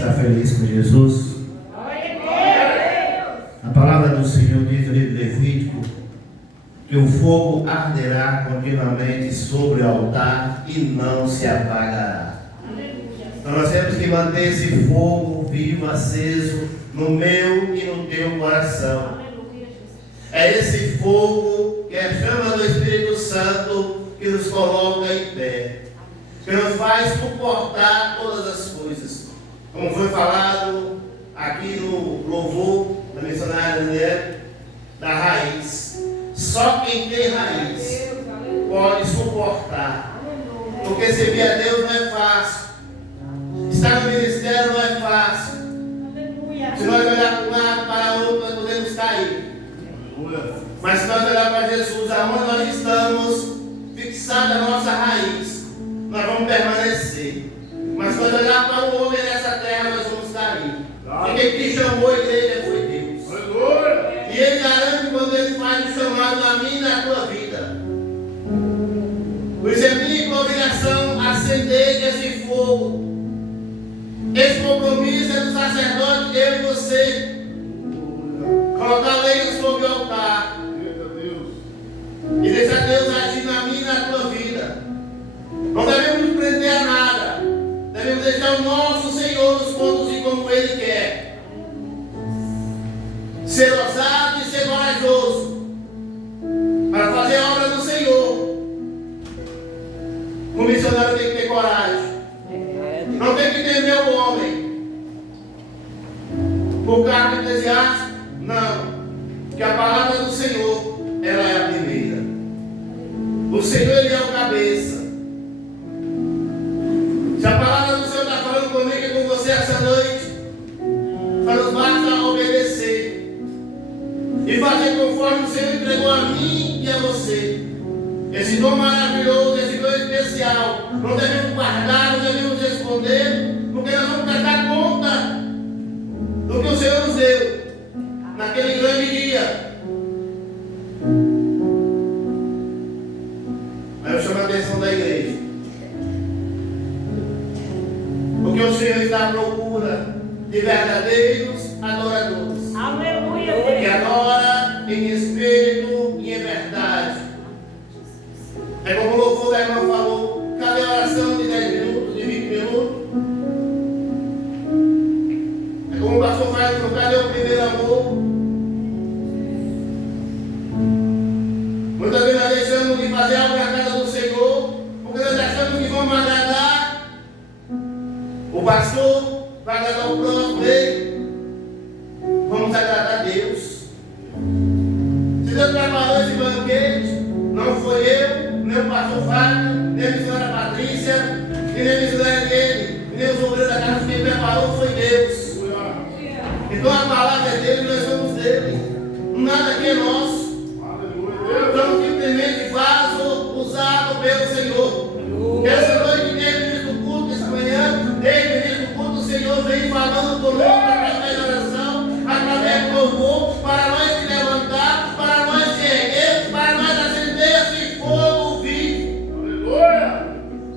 está feliz com Jesus? A palavra do Senhor diz no livro de Levítico que o fogo arderá continuamente sobre o altar e não se apagará. Então nós temos que manter esse fogo vivo, aceso no meu e no teu coração. É esse fogo que é a chama do Espírito Santo que nos coloca em pé, que nos faz suportar todas as coisas. Como foi falado aqui no louvor da missionária Daniela, da raiz. Só quem tem raiz pode suportar. Porque servir a Deus não é fácil. Estar no ministério não é fácil. Se nós olhar para um lado, para o outro, nós podemos cair. Mas se nós olhar para Jesus, aonde nós estamos, fixada a nossa raiz, nós vamos permanecer. Mas quando olhar para o homem nessa terra, nós vamos cair. Porque quem chamou a igreja foi Deus. E Ele garante quando Ele faz o chamado na minha e na tua vida. Por isso é minha obrigação acender esse fogo. Esse compromisso é do sacerdote, eu e você. Colocar lenha sobre o altar. E deixar Deus agir na minha e na tua vida. Não devemos nos prender a nada. Devemos deixar o nosso Senhor nos conduzir como Ele quer. Ser ousado e ser corajoso para fazer a obra do Senhor. O missionário tem que ter coragem. Não tem que temer o homem. O cargo eclesiástico, não. Que a palavra do Senhor, ela é a primeira. O Senhor, Ele é o cabeça. Se a palavra do Senhor está falando comigo e com você essa noite, só nos basta obedecer e fazer conforme o Senhor entregou a mim e a você. Esse dom maravilhoso, esse dom especial, não devemos guardar, não devemos esconder, porque nós vamos prestar conta do que o Senhor nos deu naquele grande dia. Aí eu chamo a atenção da igreja, porque o Senhor está à procura de verdadeiros adoradores. Aleluia. Que adora em espírito e em verdade. É como o louvor da irmã falou: cadê a oração de 10 minutos, de 20 minutos? É como o pastor faz: cadê o primeiro amor? Muitas vezes nós deixamos de fazer algo na casa do Senhor, porque nós achamos que vamos agradar o pastor, vai agradar o próximo dele. Vamos agradar a Deus. Se Deus preparou esse banquete, não foi eu, nem o pastor Fábio, nem a missionária Patrícia, e nem a missionária dele, nem os obreiros da casa. Quem preparou foi Deus. Então a palavra é dele, nós somos dele. Nada aqui é nosso. Somos simplesmente vaso usado pelo Senhor. Essa noite, desde o culto, essa manhã, desde o culto, o Senhor vem falando conosco através da oração, através do louvor, para nós se levantar, para nós se erguer, para nós acender esse fogo vivo.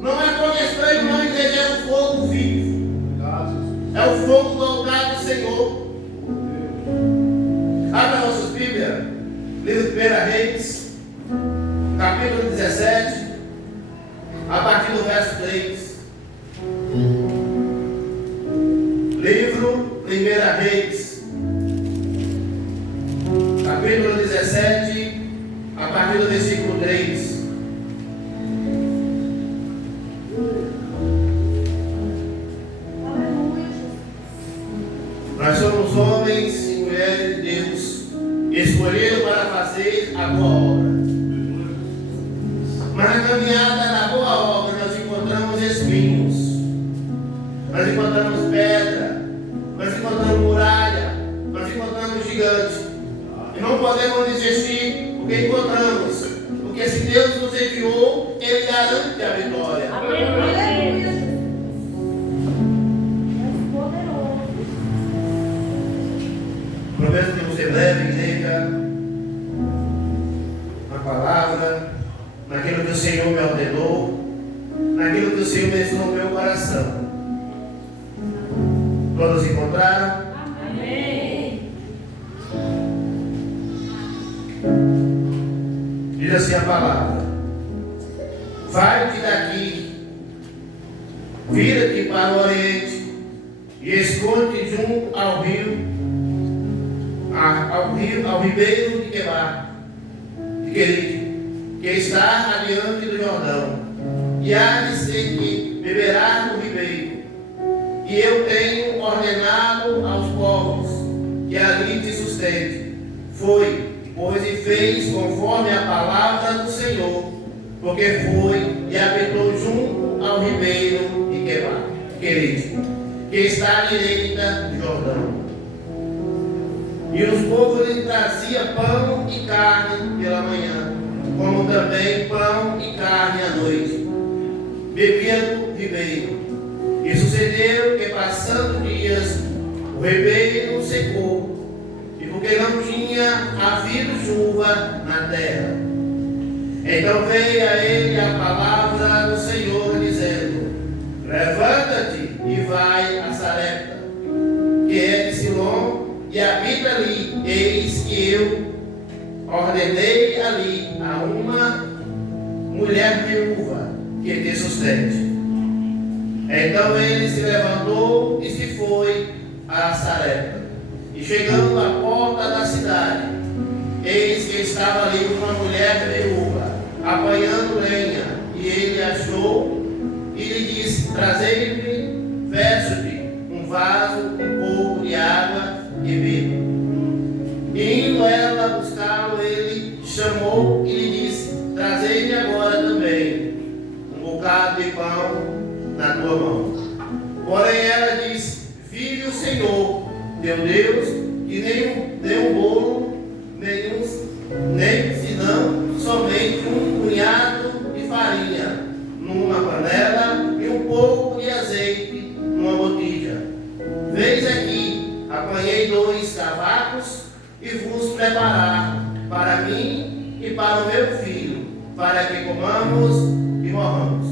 Não é fogo estranho, não, igreja, é o fogo vivo. É o fogo do altar do Senhor. Abra nossas Bíblias, livro de 1 Reis, capítulo 17, a partir do verso 3. Livro 1 Reis, capítulo 17, a partir do versículo 3. Nós somos homens e mulheres de Deus, escolhidos para fazer a boa obra. Mas na caminhada na boa obra nós encontramos espinhos, nós encontramos pedra, nós encontramos muralha, nós encontramos gigante. E não podemos desistir porque encontramos. Porque se Deus nos enviou, Ele garante a vitória. Aleluia. Prometo que você leve, igreja, na palavra, naquilo que o Senhor me ordenou, naquilo que o Senhor me ensinou no meu coração. Todos encontraram? Amém. Diz assim a palavra: vai-te daqui, vira-te para o oriente e esconde junto ao ribeiro de Quebar, de Querite, que está adiante do Jordão, e há de ser que beberá no ribeiro. E eu tenho ordenado aos povos que ali te sustente. Foi, pois, e fez conforme a palavra do Senhor, porque foi e habitou junto ao ribeiro de Quebar, Querite, que está à direita do Jordão. E os povos lhe traziam pão e carne pela manhã, como também pão e carne à noite. Bebia do ribeiro. E sucedeu que, passando dias, o ribeiro secou, e porque não tinha havido chuva na terra. Então veio a ele a palavra do Senhor, dizendo: levanta-te e vai a Sarepta, que é de Silom, e habita ali. Eis que eu ordenei ali a uma mulher viúva que te sustente. Então ele se levantou e se foi a Sarepta. E chegando à porta da cidade, eis que estava ali uma mulher viúva, apanhando lenha. E ele achou e lhe disse: trazei-me, verso-te um vaso, um pouco de água e beba. E indo ela buscá-lo, ele chamou e lhe disse: trazei-me agora também um bocado de pão na tua mão. Porém ela disse: vive o Senhor teu Deus, que nem um bolo, nem senão somente um punhado de farinha numa panela e um pouco de azeite numa botija. Veis aqui, apanhei 2 cavacos e vos preparar para mim e para o meu filho, para que comamos e morramos.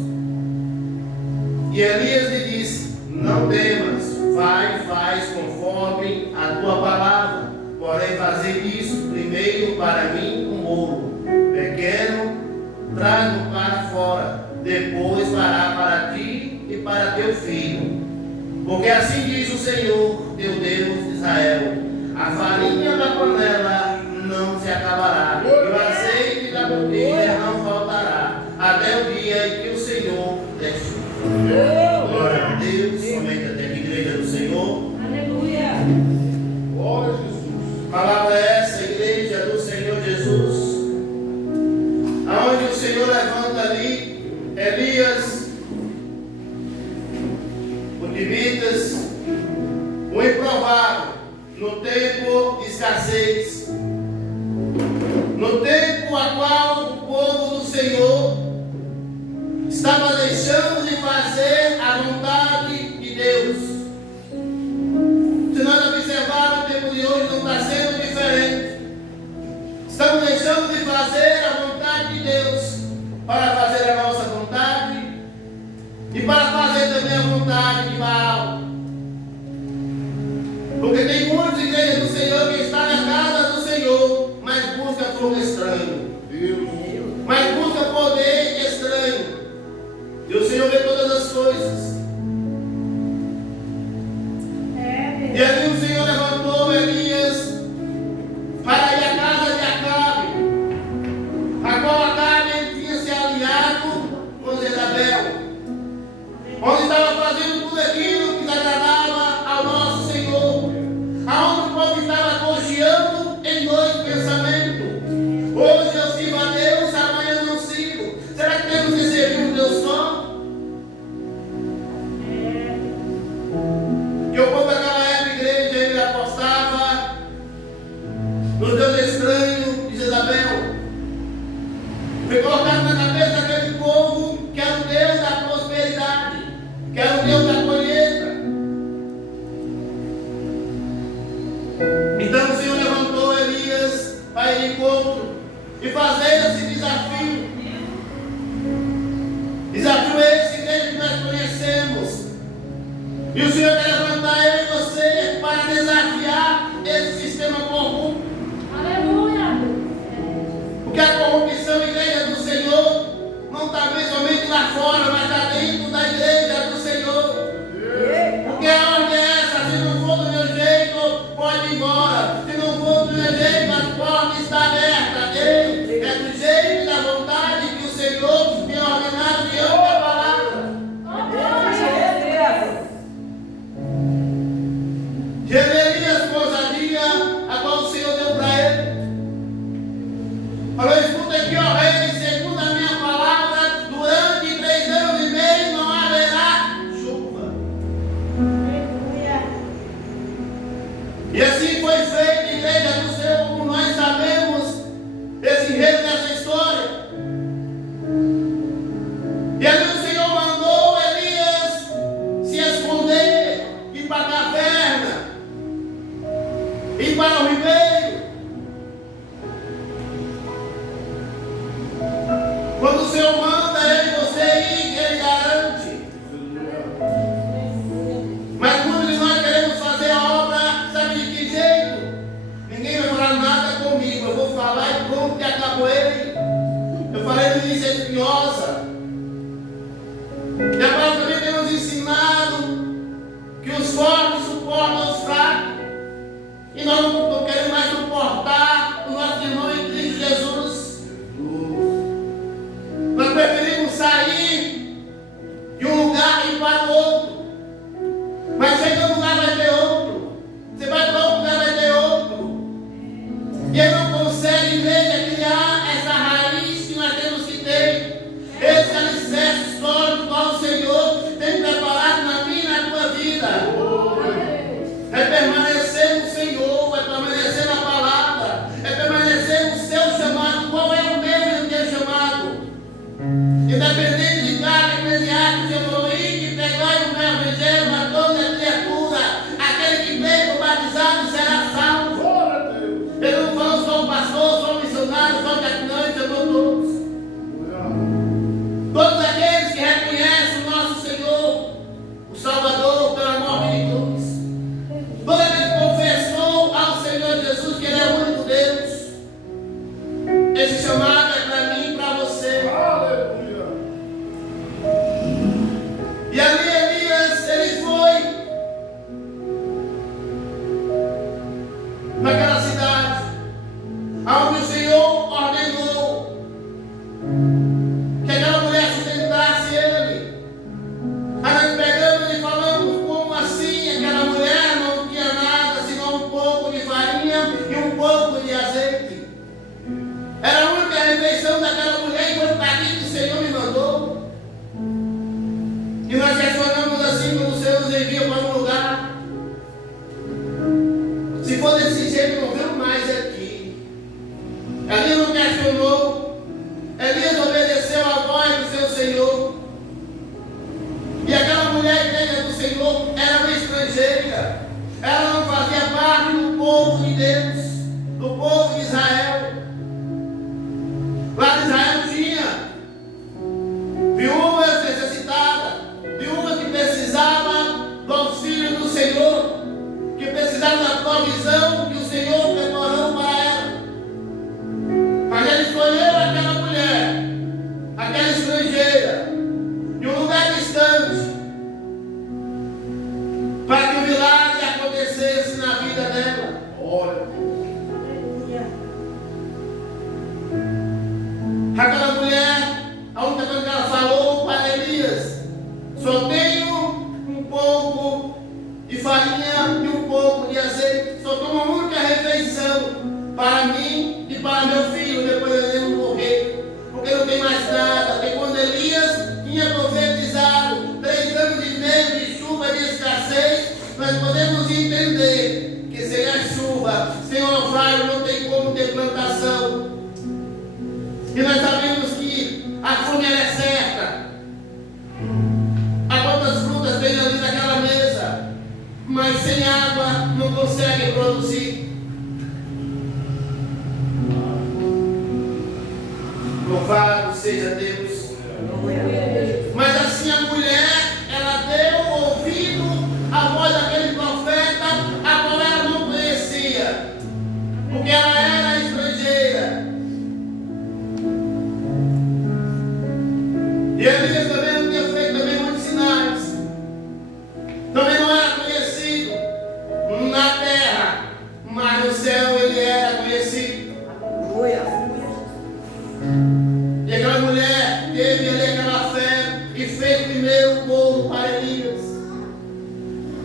E Elias lhe disse: não temas, vai e faz conforme a tua palavra, porém fazei isso primeiro para mim um bolo pequeno, trago para fora, depois fará para ti e para teu filho. Porque assim diz o Senhor, teu Deus de Israel: a farinha da panela não se acabará, e o azeite da botija não faltará, até o dia em que o Senhor deixe. Glória a Deus, somente até a igreja do Senhor. Aleluia. Glória a Jesus. Palavra essa, igreja do Senhor Jesus, aonde o Senhor levanta ali Elias, o Timitas, o improvável, no tempo de escassez, no tempo a qual o povo do Senhor estava deixando de fazer a vontade de Deus. Se nós observarmos, o tempo de hoje não está sendo diferente. Estamos deixando de fazer a vontade de Deus para fazer a nossa vontade e para fazer também a vontade de Baal. Porque tem muitas igrejas do Senhor que estão na casa do Senhor, mas busca fogo estranho, mas busca poder estranho. E o Senhor vê todas as coisas. E ali o Senhor levantou Elias para ir à casa de Acabe, a qual Acabe tinha se aliado com Jezabel, onde estava fazendo tudo aquilo que agradava ao nosso Senhor, aonde o povo estava cocheando em 2 pensamentos: hoje eu sirvo a Deus, amanhã não sirvo. Será que temos que servir um Deus só? Que o povo daquela época, igreja, ele apostava no Deus estranho de Jezabel. Foi colocado na cabeça daquele povo que era o Deus da prosperidade, que era o Deus da colheita. Então o Senhor levantou Elias para ir encontro e fazer esse desafio. Desafio esse, igreja, que nós conhecemos. E o Senhor quer levantar ele e desafiar esse sistema corrupto. Aleluia. Porque a corrupção, igreja do Senhor, não está somente lá fora, mas está dentro da igreja do Senhor. Porque a ordem é essa: se não for do meu jeito, pode ir embora. Se não for do meu jeito, as portas estão abertas. Ei, é do jeito e da vontade que o Senhor tem ordenado diante da palavra. Jeremias com ousadia, a qual o Senhor deu para ele. Falou: escuta aqui, ó rei, segundo a minha palavra, durante 3 anos e meio não haverá chuva. E assim foi feito, igreja do Senhor, como nós sabemos esse enredo dessa história. E ali o Senhor mandou Elias se esconder, ir para a caverna, ir para o ribeiro. Quando o Senhor manda ele, você ir, ele garante. Mas muitos de nós queremos fazer a obra, sabe de que jeito? Ninguém vai falar nada comigo, eu vou falar e pronto, que acabou ele. Eu falei no início, é espinhosa. E a palavra também tem nos ensinado que os fortes suportam os fracos. E nós não queremos mais suportar o nosso irmão em Cristo Jesus. Nós preferimos sair de um lugar e ir para o outro. Mas chegando lá vai ter outro. Você vai para outro lugar, vai ter outro. E ele não consegue, igreja, criar essa raiz que nós temos que ter. Esse alicerce sólido qual o Senhor tem preparado na minha e na tua vida. É permanecer no Senhor, é permanecer na palavra, é permanecer no seu chamado. Qual é o meu e o teu chamado? Independente de cada eclesiástico, eu vou ir e pegar o meu evangelho a toda criatura. Aquele que veio batizado será salvo. Ele não falou só o pastor, só o missionário, só o diaconante, chamou todos. Todos aqueles que reconhecem o nosso Senhor, o Salvador, pela morte de cruz. Todo aquele que confessou ao Senhor Jesus que Ele é o único Deus. Esse chamado é para mim e para você. E ali Elias, ele foi naquela cidade, onde o Senhor ordenou que aquela mulher sustentasse ele. Aí nós pegamos e falamos: como assim? Aquela mulher não tinha nada senão um pouco de farinha e um pouco de azeite. Era a única refeição daquela mulher, enquanto daqui que o Senhor me mandou. E nós questionamos assim quando o Senhor nos envia para um lugar. Se for desse jeito, não vemos mais aqui. Elias não questionou. Elias obedeceu a voz do seu Senhor. E aquela mulher, igreja do Senhor, era uma estrangeira. Ela não fazia parte do povo de Deus, do povo de Israel. Lá de Israel tinha viúvas necessitadas, viúvas que precisavam do auxílio do Senhor, que precisavam da provisão que o Senhor preparou para ela. Mas ele escolheu aquela mulher, aquela estrangeira, de um lugar distante, para que o milagre acontecesse na vida dela. Aquela mulher, a única coisa que ela falou para Elias: só tenho um pouco de farinha e um pouco de azeite, só tenho uma única refeição para mim e para meu filho, depois eu devo morrer, porque não tem mais nada. Porque quando Elias tinha profetizado 3 anos e meio de chuva e de escassez, nós podemos entender que sem a chuva, sem o orvalho, não tem como ter plantação. E nós sabemos que a fome ela é certa. Há quantas frutas tem ali naquela mesa, mas sem água não consegue produzir. Louvado seja Deus. Mas assim a mulher, ela deu ouvido à voz daquele profeta, a qual ela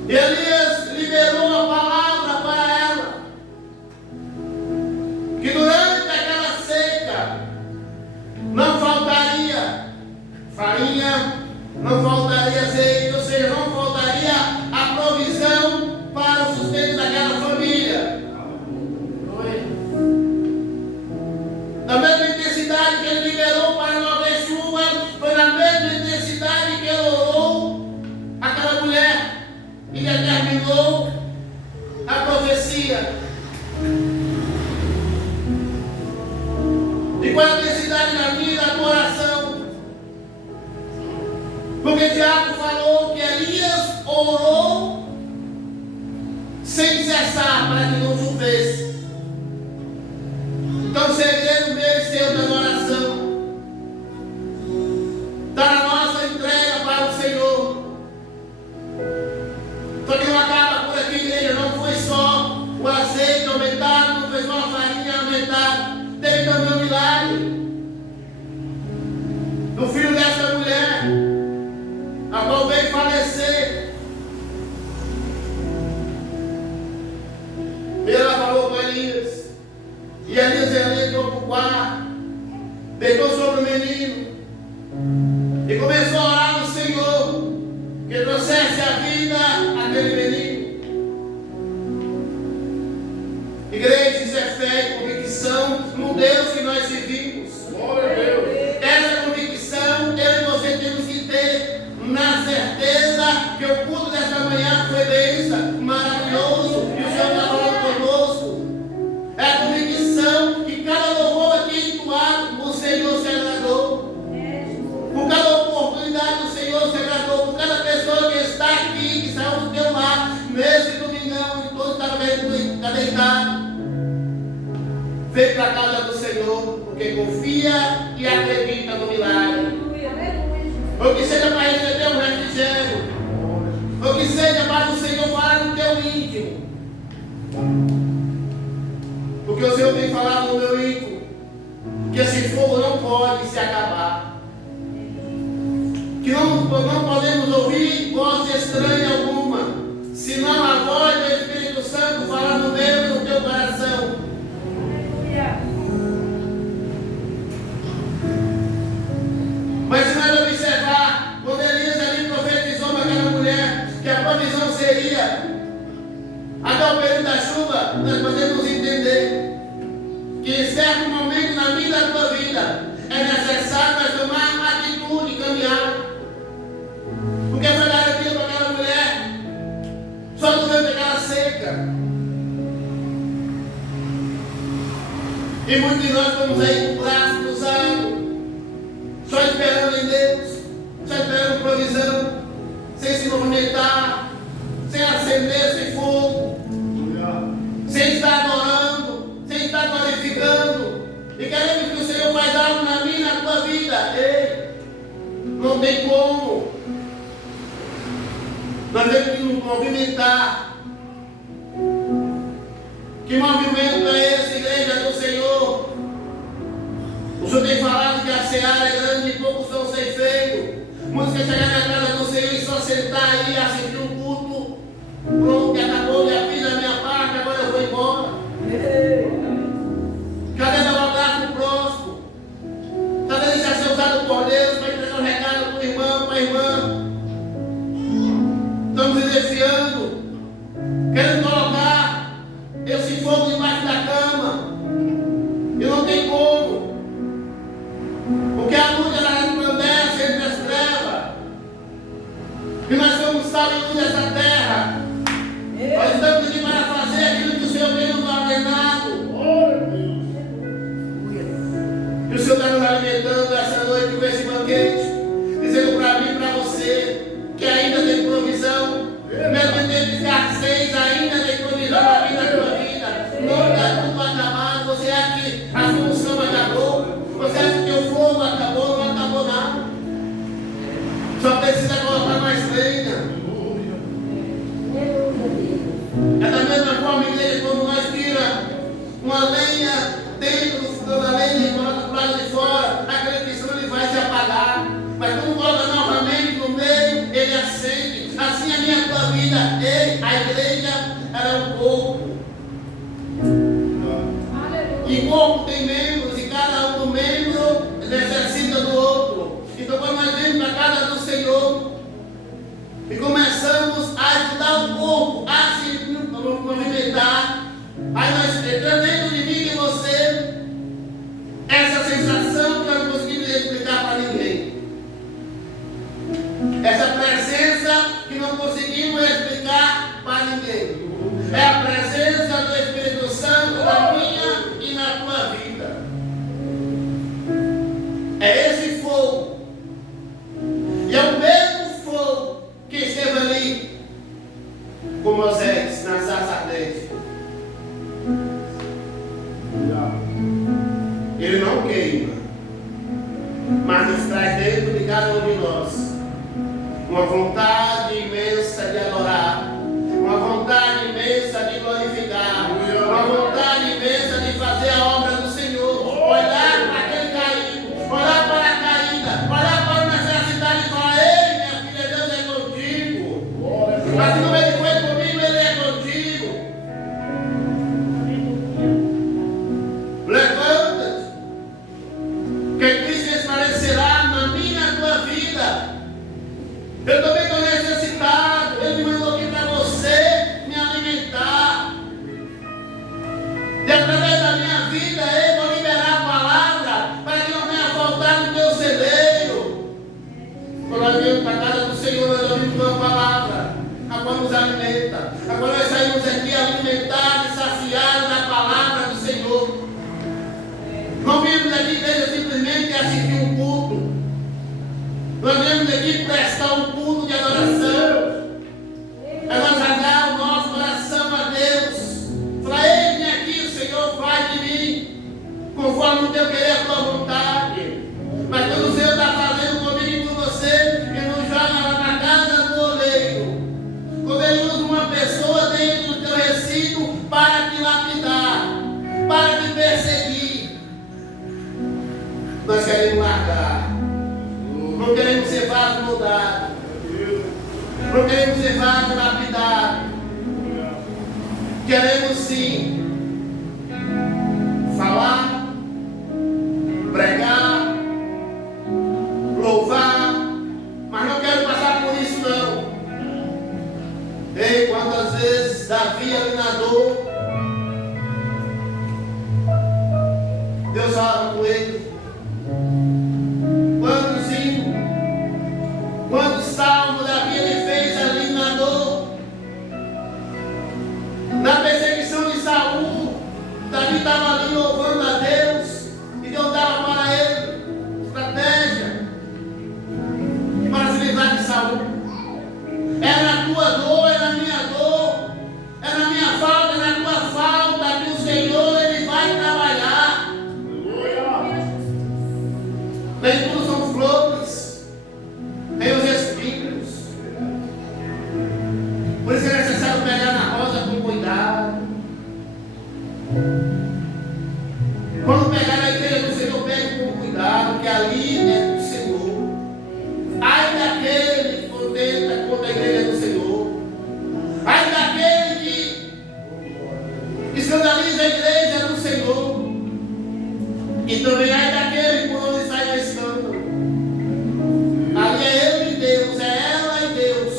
Elias liberou uma palavra para ela, que durante aquela seca não faltaria farinha, não faltaria azeite, ou seja, não faltaria a provisão para o sustento daquela família. Na mesma intensidade que ele liberou para não haver chuva, foi na mesma intensidade que ele orou aquela mulher e determinou a profecia. E qual a intensidade da minha e da tua oração? Porque Tiago falou que Elias orou sem cessar para que não chovesse. Então o segredo meu e seu da oração está na nossa entrega para o Senhor. Só que não acaba por aqui, igreja. Não foi só o azeite aumentado, não foi só a farinha aumentada. Teve também um milagre do filho dessa mulher, a qual veio falecer. E ela falou para Elias. E Elias entrou para o quarto, deitou sobre o menino e começou a orar no Senhor que trouxesse a vida àquele menino. Igreja, isso é fé e convicção no Deus que nós servimos. Glória a Deus. Essa convicção eu e você temos que ter na certeza que o culto desta manhã foi bênção, maravilhoso, e o Senhor está falando conosco. É a convicção que cada louvor aqui entoado, o Senhor se agradou. Por cada oportunidade, o Senhor se agradou. Por cada pessoa que está aqui, que saiu do teu lar, nesse domingão, e todos está deitado. Vem para a casa do Senhor, porque confia e acredita no milagre. Ou que seja para receber um refrigério, ou que seja para o Senhor falar no teu íntimo. Porque o Senhor tem falado no meu íntimo que esse fogo não pode se acabar. Que não podemos ouvir voz estranha alguma, senão a voz do Espírito Santo falar no meu e no teu coração. Mas se nós observar, quando Elias ali profetizou para aquela mulher que a provisão seria até o período da chuva, nós podemos entender que em certo momento na vida da tua vida é necessário nós tomar atitude e caminhar. Porque foi garantido para aquela mulher só durante aquela seca. E muitos de nós estamos aí com o braço cruzado, só esperando em Deus, só esperando provisão, sem se movimentar, sem acender esse fogo, sem estar adorando, sem estar glorificando, e queremos que o Senhor faz algo na minha e na tua vida. Ei, não tem como. Nós temos que nos movimentar. Que movimento é esse, igreja do Senhor? O Senhor tem falado que a seara é grande e poucos são ceifeiros. Muitos querem chegar na casa do Senhor e só sentar aí, assistir um culto. Pronto, acabou, já fiz a minha parte, agora eu vou embora. Cadê dar um abraço pro próximo? Cadê deixar ser usado por Deus para entregar um recado para o irmão, para a irmã? Estamos desviando, querendo colocar esse fogo debaixo da cama. E não tem como. Porque a luz ela resplandece entre as trevas. E nós somos sal e luz dessa terra. Nós estamos aqui para fazer aquilo que o Senhor tem nos ordenado. E o Senhor está nos alimentando essa noite com esse banquete, dizendo para mim e para você que ainda tem provisão, mesmo em tempo de escassez, ainda tem família. Ei, a igreja era um corpo. E corpo tem membros, e cada um dos membros necessita do outro. Então, quando nós vamos para a casa do Senhor e começamos a ajudar o corpo a se movimentar, aí nós entramos dentro de mim e de você, essa sensação que nós não conseguimos explicar para ninguém. Essa presença que não conseguimos explicar para ninguém. É a presença do Espírito Santo na minha e na tua vida. É esse fogo. E é o mesmo fogo que esteve ali com Moisés na sarça ardente. Ele não queima, mas nos traz dentro de cada um de nós uma vontade imensa de adorar, uma vontade imensa de glorificar, uma vontade imensa de fazer a obra do Senhor, olhar para aquele caído, olhar para a caída, olhar para a necessidade e falar: ei, minha filha, Deus é contigo. Assim como Ele foi comigo, Ele é contigo. Levanta-te, que Cristo esclarecerá na minha e na tua vida. Eu também estou necessitado. Ele me mandou aqui para você me alimentar. E através da minha vida, eu vou liberar a palavra para que não venha faltar no teu celeiro. Quando nós viemos para a casa do Senhor, nós ouvimos uma palavra, a qual nos alimenta. Agora nós saímos aqui alimentados e saciados da palavra do Senhor. Não viemos aqui, igreja, simplesmente assistir um culto. Nós viemos aqui prestar um culto de adoração. É nós rasgar o nosso coração a Deus. Falar: ei, vem aqui, Senhor, faz de mim conforme o teu querer, a tua vontade. Mas quando o Senhor está fazendo comigo e com você, Ele nos joga lá na casa do oleiro. Quando Ele usa uma pessoa dentro do teu recinto para te lapidar, para te perseguir, nós queremos largar. Não queremos ser vaso mudado. Não queremos ser vaso lapidado. Queremos sim falar, pregar, louvar, mas não quero passar por isso não. Ei, quantas vezes Davi ali na dor, Deus falava com ele. Quantos salmos Davi ele fez ali na dor, na perseguição de Saul, Davi estava ali louvando a Deus, e Deus dava para ele estratégia para se livrar de Saul. É na tua dor, é na minha dor, é na minha falta, é na tua falta que o Senhor Ele vai trabalhar. Nem tudo são flores, tem os espinhos. Por isso é necessário pegar na rosa com cuidado. Quando pegar na igreja do Senhor, pegue com cuidado, que ali é do Senhor. Ai daquele que contenta contra a igreja do Senhor. Ai daquele que escandaliza a igreja do Senhor. E também ai daquele por onde sai o escândalo. Ali é ele e Deus, é ela e Deus.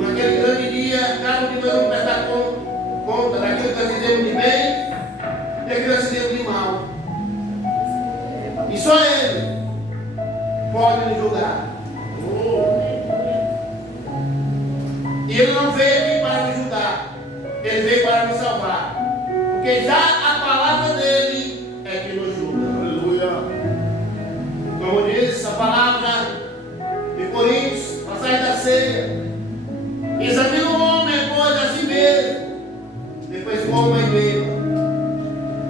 Naquele grande dia, cada um de nós vamos prestar conta daquilo que nós fizemos de bem e daquilo que nós fizemos de mal. E só Ele pode nos julgar. E Ele não veio aqui para nos julgar, Ele veio para nos salvar. Porque já a palavra dele é que nos julga. Aleluia. Como diz a palavra de Coríntios, a sair da ceia: examina o homem, pois, a si mesmo, depois coma e beba.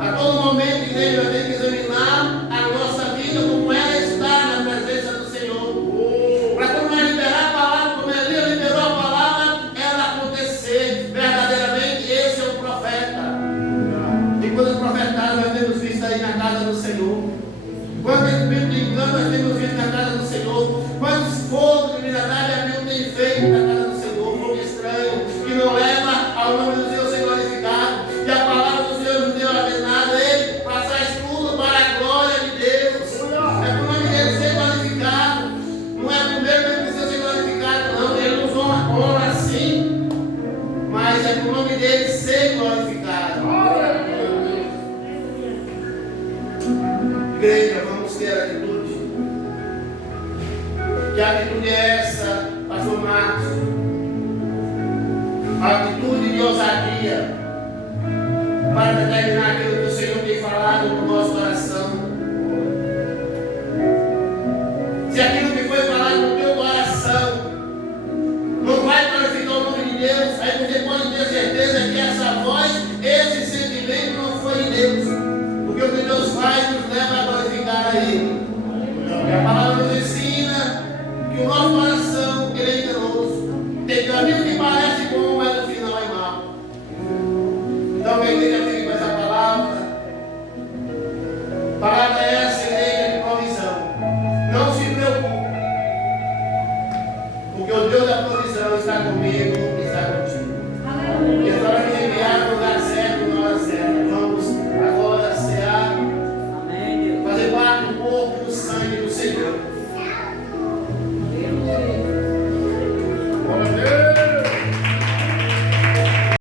A todo momento, igreja, nós temos que examinar a nossa vida como ela está na presença do Senhor. Para quando nós liberar a palavra, como Elias liberou a palavra, ela acontecer. Verdadeiramente, esse é o profeta. E quando os profetados nós temos visto aí na casa do Senhor. Quantos espíritos de engano nós temos visto na casa do Senhor. Quantos fogos de misericórdia Deus tem feito na casa do Senhor. ousadia para determinar aquilo que o Senhor tem falado no nosso coração.